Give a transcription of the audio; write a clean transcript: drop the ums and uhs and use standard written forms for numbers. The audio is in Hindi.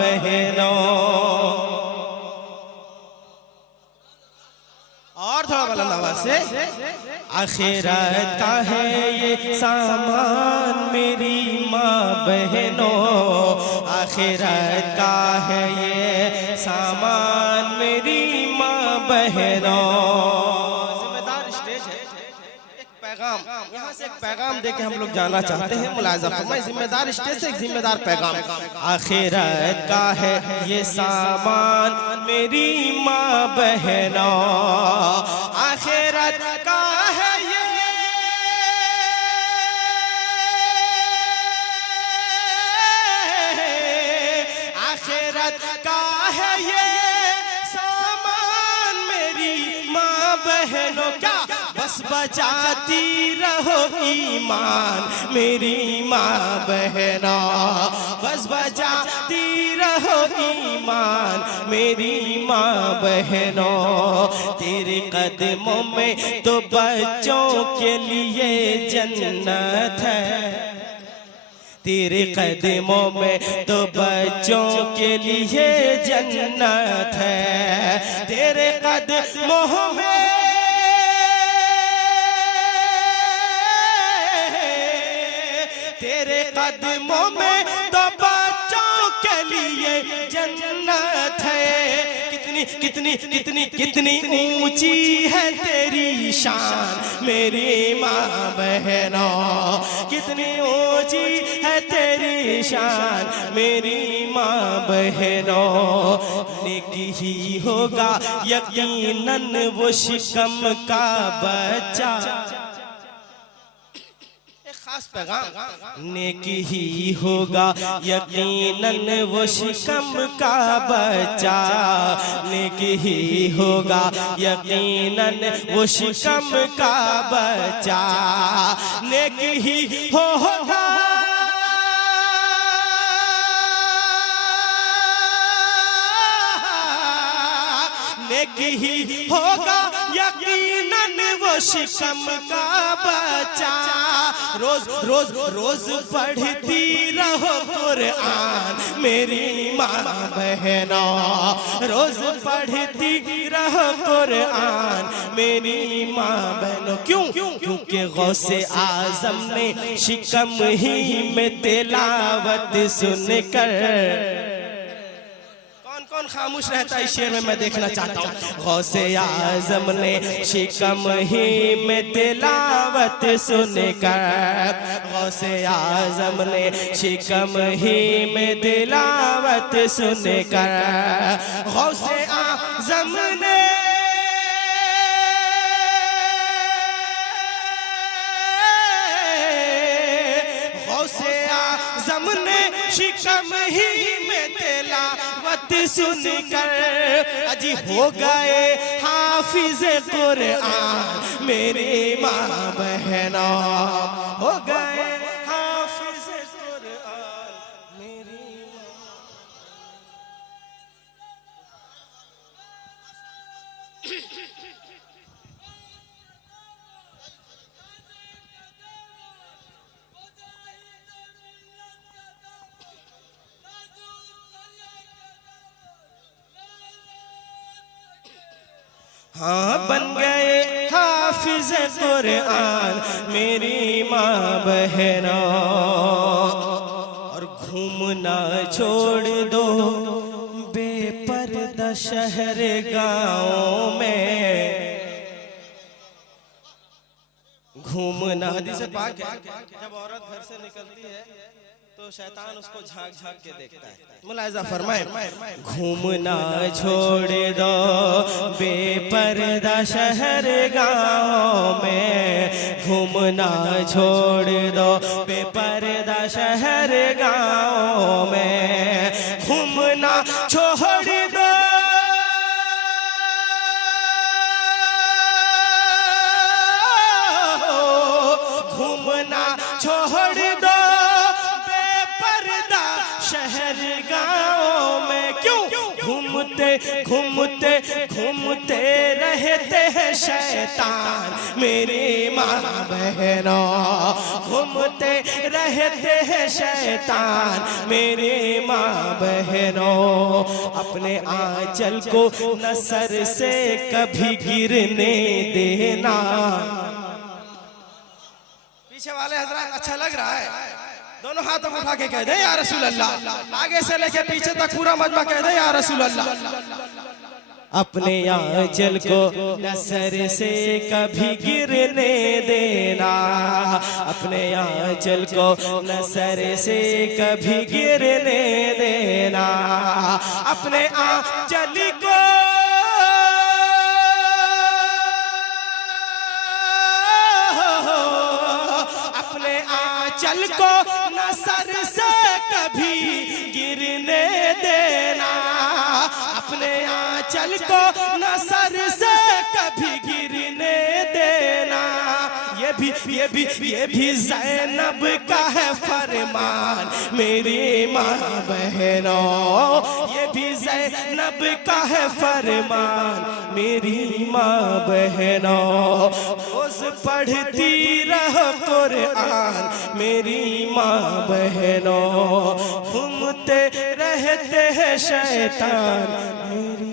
बहनों। और थोड़ा बुलंद आवाज से। आखिरत का है ये सामान मेरी माँ बहनों, आखिरत का है ये सामान मेरी माँ बहनों। जिम्मेदार स्टेज है, एक पैगाम यहाँ से एक पैगाम देके हम लोग जाना चाहते हैं। मुलाहिजा फरमाएं, जिम्मेदार स्टेज से एक जिम्मेदार पैगाम। आखिरत का है ये सामान मेरी माँ बहनों, आखिरत का है ये आखिरत का है ये सामान मेरी माँ बहनों। क्या बस बचाती रहो ईमान मेरी माँ बहनों, बस बचाती रहो ईमान मेरी माँ बहनों। तेरे कदमों में तो बच्चों के लिए जन्नत है, तेरे कदमों में तो बच्चों के लिए जन्नत है। तेरे कदमों में तेरे कदमों में तो बच्चों के लिए जन्नत है। कितनी कितनी कितनी कितनी ऊंची है तेरी शान मेरी माँ बहनों, कितनी ऊंची है तेरी शान मेरी माँ बहनों। नेकी ही होगा यकीनन वो शिकम का बच्चा, खास पैगाम। नेकी ही होगा यकीनन वो शिकम का बच्चा, नेकी ही होगा यकीनन वो शिकम का बच्चा, नेकी ही होगा नेकी ही होगा यकीनन वो शिकम का बच्चा। रोज रोज रोज पढ़ती रहो कुरान मेरी माँ बहनों, रोज पढ़ती रहो कुरान मेरी माँ बहनों। क्यों? क्योंकि गौसे आजम ने शिकम ही में तिलावत सुनकर, कौन खामोश रहता है इस शेर में, मैं देखना चाहता हूँ। गौसे आजम ने शिकम ही में तिलावत सुनकर, गौसे आजम ने शिकम ही में तिलावत सुनकर, गौसे आजम ने गौसे आजम ने शिकम ही में तिलावत सुनकर अजी हो गए हाफिज कुरान मेरी माँ बहनों, हो गए हाफिज कुरान मेरी माँ। हाँ बन गए हाफिज कुरान मेरी माँ बहनों, और घूमना छोड़ दो बेपर्दा शहर गाँव में। घूमना हदीस पाक है, जब औरत घर से निकलती है तो शैतान उसको झांक झांक के देखता है। मुलाहिजा फरमाए, घूमना छोड़ दो बेपर्दा शहर गाँव में, घूमना छोड़ दो बेपर्दा शहर गाँव में, घूमना छोड़ दो घूमना छोड़ दो बेपर्दा शहर गाँव में। क्यों? घूमते घूमते घूमते रहते हैं शैतान मेरी माँ बहनों, घूमते रहते हैं शैतान मेरी माँ बहनों। अपने आंचल को न सर से कभी गिरने देना। पीछे वाले हजरात अच्छा लग रहा है? दोनों हाथों उठा के कह दे या रसूल अल्लाह। आगे से लेके पीछे तक पूरा मजमा कह दे या रसूल अल्लाह। अपने आंचल को न सर से कभी गिरने देना, अपने आंचल को न सर से कभी गिरने देना। अपने आंचल को अपने आंचल को न सर से कभी गिरने देना, अपने आंचल को न सर से कभी गिरने देना। ये भी ज़ैनब का है फरमान मेरी माँ बहनों, ये भी ज़ैनब का है फरमान मेरी माँ बहनों। रोज़ पढ़ती रहो कुरान मेरी माँ बहनों, घूमते रहते हैं शैतान मेरी